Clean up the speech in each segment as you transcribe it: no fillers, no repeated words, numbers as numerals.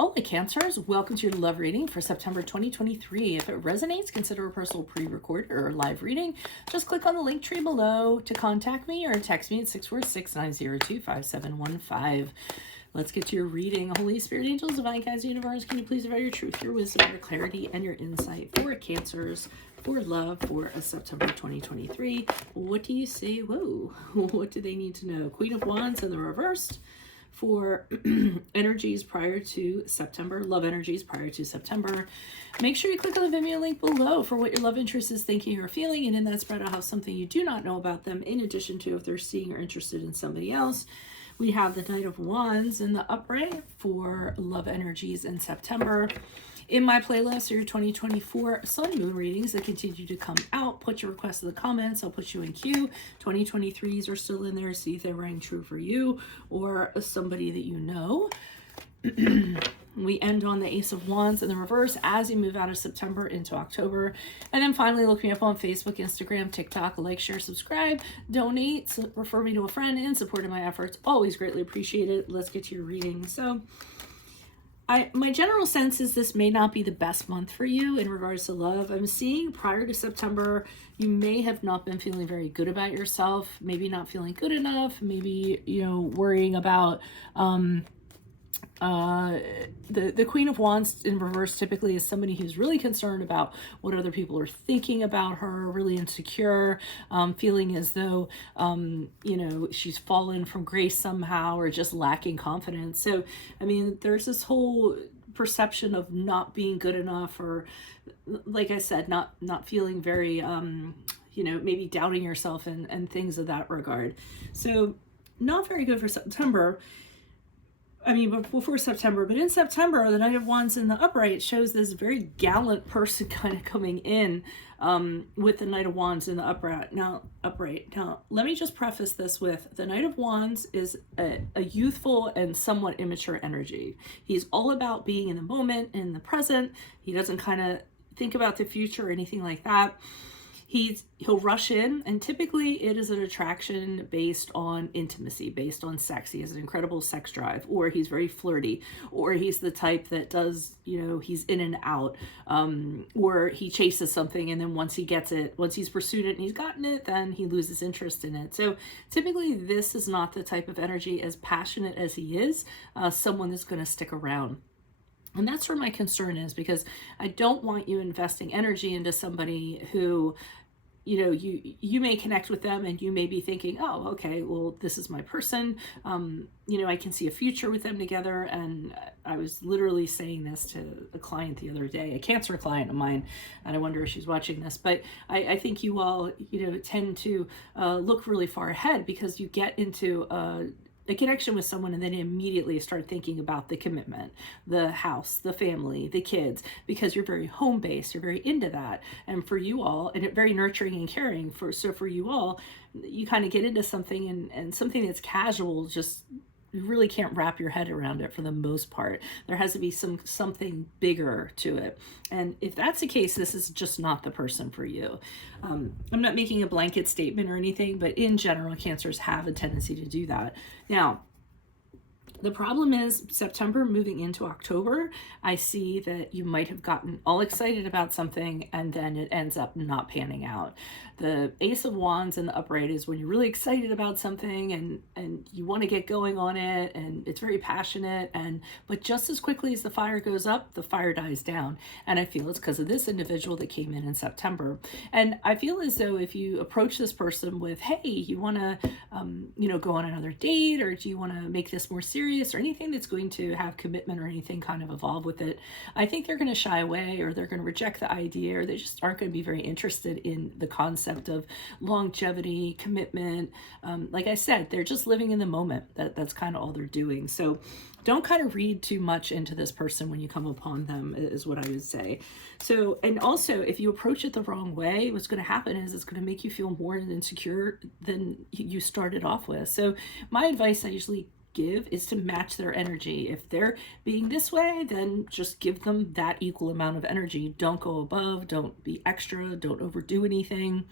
Hola Cancers, welcome to your love reading for September 2023. If it resonates, consider a personal pre-recorded or live reading. Just click on the link tree below to contact me or text me at 646-902-5715. Let's get to your reading. Holy Spirit, angels, divine guides, universe, can you please provide your truth, your wisdom, your clarity, and your insight for Cancers, for love, for September 2023. What do you say? Whoa, what do they need to know? Queen of Wands in the reversed. For energies prior to September, love energies prior to September. Make sure you click on the Vimeo link below for what your love interest is thinking or feeling, and in that spread I'll have something you do not know about them, in addition to if they're seeing or interested in somebody else. We have the Knight of Wands in the upright for love energies in September. In my playlist, your 2024 Sun Moon readings that continue to come out. Put your requests in the comments. I'll put you in queue. 2023s are still in there. See if they're ring true for you or somebody that you know. We end on the Ace of Wands in the reverse as you move out of September into October. And then finally, look me up on Facebook, Instagram, TikTok. Like, share, subscribe, donate, refer me to a friend, and support my efforts. Always greatly appreciated. Let's get to your reading. So, my general sense is this may not be the best month for you in regards to love. I'm seeing prior to September, you may have not been feeling very good about yourself, maybe not feeling good enough, maybe, worrying about, the Queen of Wands in reverse typically is somebody who's really concerned about what other people are thinking about her, really insecure, feeling as though, she's fallen from grace somehow or just lacking confidence. So, I mean, there's this whole perception of not being good enough, or like I said, not feeling very, maybe doubting yourself and things of that regard. So not very good for September. Before September, but in September, the Knight of Wands in the upright shows this very gallant person kind of coming in with the Knight of Wands in the upright. Now, let me just preface this with the Knight of Wands is a youthful and somewhat immature energy. He's all about being in the moment, in the present. He doesn't kind of think about the future or anything like that. He'll rush in, and typically it is an attraction based on intimacy, based on sex. He has an incredible sex drive, or he's very flirty, or he's the type that does, he's in and out, or he chases something, and then once he's pursued it and he's gotten it, then he loses interest in it. So typically this is not the type of energy, as passionate as he is, someone that's going to stick around. And that's where my concern is, because I don't want you investing energy into somebody who, you may connect with them and you may be thinking, oh, okay, well, this is my person. I can see a future with them together. And I was literally saying this to a client the other day, a Cancer client of mine, and I wonder if she's watching this. But I think you all, tend to look really far ahead, because you get into a connection with someone and then immediately start thinking about the commitment, the house, the family, the kids, because you're very home-based, you're very into that. And for you all, and very nurturing and caring, so for you all, you kind of get into something and something that's casual, just you really can't wrap your head around it for the most part. There has to be something bigger to it. And if that's the case, this is just not the person for you. I'm not making a blanket statement or anything, but in general, Cancers have a tendency to do that. Now, the problem is September moving into October, I see that you might have gotten all excited about something and then it ends up not panning out. The Ace of Wands in the upright is when you're really excited about something and you want to get going on it, and it's very passionate, but just as quickly as the fire goes up, the fire dies down. And I feel it's because of this individual that came in September. And I feel as though if you approach this person with, hey, you want to, go on another date, or do you want to make this more serious, or anything that's going to have commitment or anything kind of evolve with it, I think they're going to shy away, or they're going to reject the idea, or they just aren't going to be very interested in the concept of longevity, commitment. Like I said, they're just living in the moment. That's kind of all they're doing. So don't kind of read too much into this person when you come upon them, is what I would say. So, and also, if you approach it the wrong way, what's going to happen is it's going to make you feel more insecure than you started off with. So my advice I usually give is to match their energy. If they're being this way, then just give them that equal amount of energy. Don't go above, don't be extra, don't overdo anything.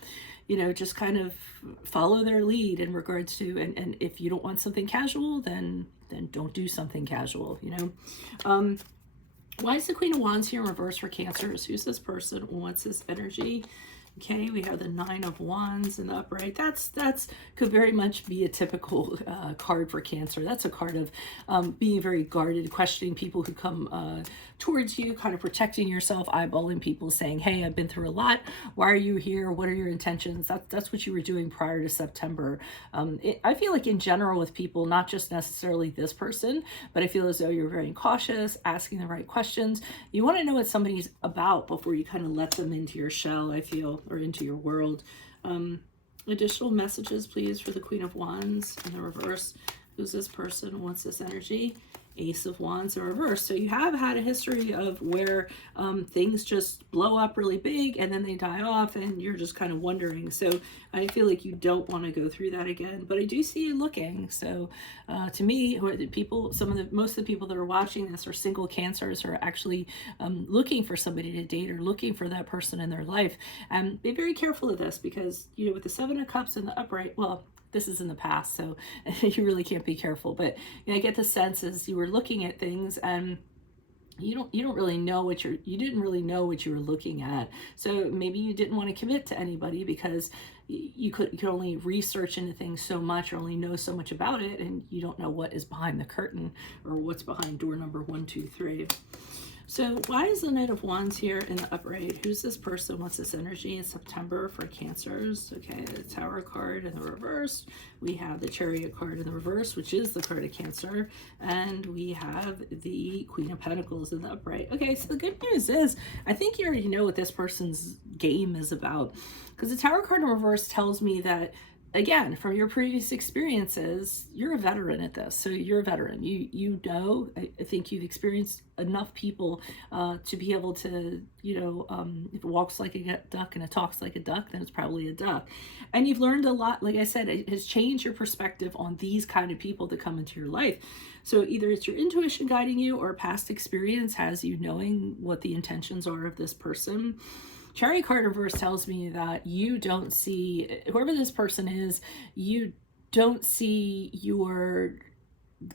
Just kind of follow their lead in regards to, and if you don't want something casual, then don't do something casual, Why is the Queen of Wands here in reverse for Cancers? Who's this person? What's this energy? Okay, we have the Nine of Wands in the upright. That's could very much be a typical card for Cancer. That's a card of being very guarded, questioning people who come towards you, kind of protecting yourself, eyeballing people, saying, "Hey, I've been through a lot. Why are you here? What are your intentions?" That's what you were doing prior to September. I feel like in general with people, not just necessarily this person, but I feel as though you're very cautious, asking the right questions. You want to know what somebody's about before you kind of let them into your shell, I feel, or into your world. Additional messages, please, for the Queen of Wands in the reverse. Who's this person? What's this energy? Ace of Wands in reverse. So you have had a history of where things just blow up really big and then they die off and you're just kind of wondering. So I feel like you don't want to go through that again, but I do see you looking. So to me, who are the people, most of the people that are watching this are single Cancers, are actually looking for somebody to date or looking for that person in their life. And be very careful of this because, you know, with the Seven of Cups in the upright, well, this is in the past, so you really can't be careful. But you know, I get the sense as you were looking at things and you didn't really know what you were looking at. So maybe you didn't want to commit to anybody because you could only research into things so much or only know so much about it, and you don't know what is behind the curtain or what's behind door number 1, 2, 3. So why is the Knight of Wands here in the upright? Who's this person? What's this energy in September for Cancers? Okay, the Tower card in the reverse. We have the Chariot card in the reverse, which is the card of Cancer. And we have the Queen of Pentacles in the upright. Okay, so the good news is, I think you already know what this person's game is about. Because the Tower card in reverse tells me that, again, from your previous experiences, you're a veteran at this. So you're a veteran. You know, I think you've experienced enough people to be able to, you know, if it walks like a duck and it talks like a duck, then it's probably a duck. And you've learned a lot. Like I said, it has changed your perspective on these kind of people that come into your life. So either it's your intuition guiding you or past experience has you knowing what the intentions are of this person. Chariot card reverse tells me that you don't see, whoever this person is, you don't see your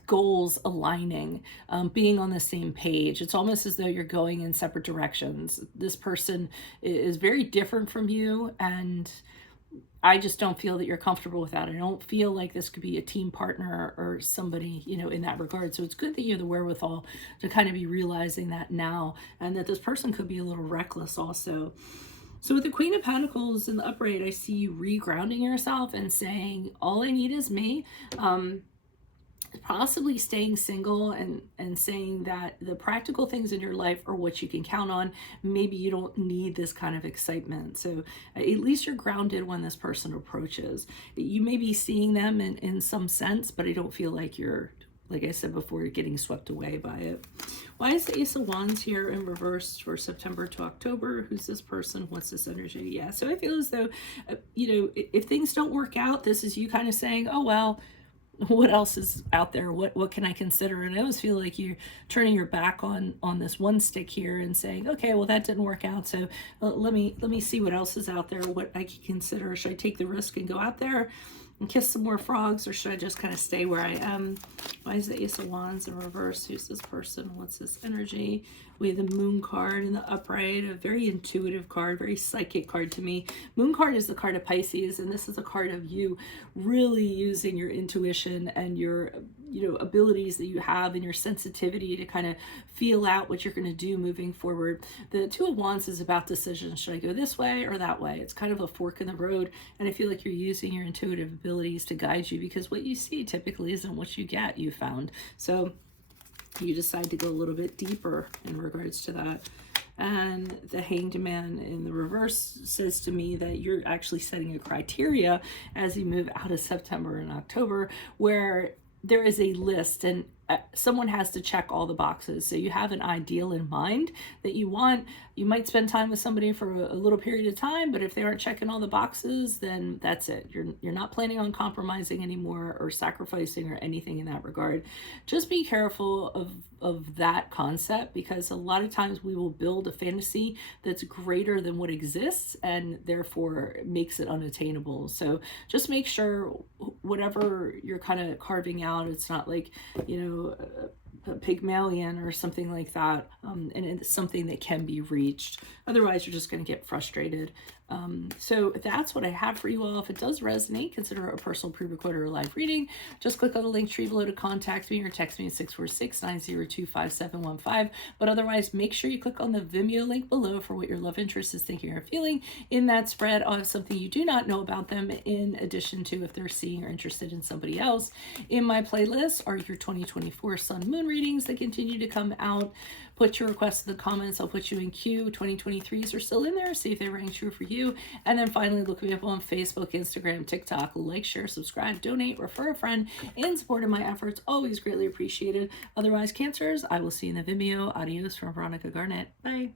goals aligning, being on the same page. It's almost as though you're going in separate directions. This person is very different from you, and I just don't feel that you're comfortable with that. I don't feel like this could be a team partner or somebody, you know, in that regard. So it's good that you have the wherewithal to kind of be realizing that now, and that this person could be a little reckless also. So with the Queen of Pentacles in the upright, I see you regrounding yourself and saying, all I need is me. Possibly staying single and saying that the practical things in your life are what you can count on. Maybe you don't need this kind of excitement. So at least you're grounded when this person approaches. You may be seeing them in some sense, but I don't feel like you're, like I said before, you're getting swept away by it. Why is the Ace of Wands here in reverse for September to October? Who's this person? What's this energy? Yeah, so I feel as though, you know, if things don't work out, this is you kind of saying, oh, well, what else is out there? What can I consider? And I always feel like you're turning your back on this one stick here and saying, okay, well, that didn't work out. So let me see what else is out there, what I can consider. Should I take the risk and go out there and kiss some more frogs, or should I just kind of stay where I am? Why is the Ace of Wands in reverse? Who's this person? What's this energy? We have the Moon card in the upright, a very intuitive card, very psychic card to me. Moon card is the card of Pisces, and this is a card of you really using your intuition and your, you know, abilities that you have and your sensitivity to kind of feel out what you're going to do moving forward. The Two of Wands is about decisions. Should I go this way or that way? It's kind of a fork in the road, and I feel like you're using your intuitive abilities to guide you, because what you see typically isn't what you get, you found. So you decide to go a little bit deeper in regards to that. And the Hanged Man in the reverse says to me that you're actually setting a criteria as you move out of September and October, where there is a list and someone has to check all the boxes. So you have an ideal in mind that you want. You might spend time with somebody for a little period of time, but if they aren't checking all the boxes, then that's it. You're not planning on compromising anymore or sacrificing or anything in that regard. Just be careful of that concept, because a lot of times we will build a fantasy that's greater than what exists and therefore makes it unattainable. So just make sure whatever you're kind of carving out, it's not like, you know, Pygmalion or something like that, and it's something that can be reached. Otherwise, you're just going to get frustrated. So that's what I have for you all. If it does resonate, consider a personal pre-recorded or live reading. Just click on the link tree below to contact me or text me at 646-902-5715. But otherwise, make sure you click on the Vimeo link below for what your love interest is thinking or feeling. In that spread, I'll have something you do not know about them, in addition to if they're seeing or interested in somebody else. In my playlist are your 2024 Sun Moon readings that continue to come out. Put your requests in the comments. I'll put you in queue. 2023s are still in there. See if they rang true for you. And then finally, look me up on Facebook, Instagram, TikTok. Like, share, subscribe, donate, refer a friend, and support of my efforts. Always greatly appreciated. Otherwise, Cancers, I will see you in the Vimeo. Adios from Veronica Garnett. Bye.